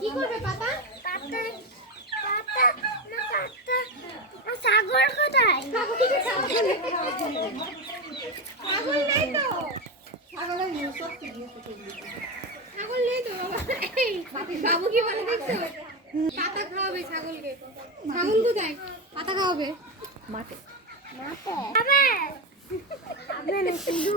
কি করবে পাতা? পাতা পাতা না পাতা সাগর কোথায়? ছাগল নেই তো। ছাগলের সব ছাগল নেই তো বাবা। বাবু কি বলে দেখছো? পাতা খাওয়াবে ছাগলকে। ছাগল কোথায়? পাতা খাওয়াবে মাঠে। মাঠে। আবে আবে না শুধু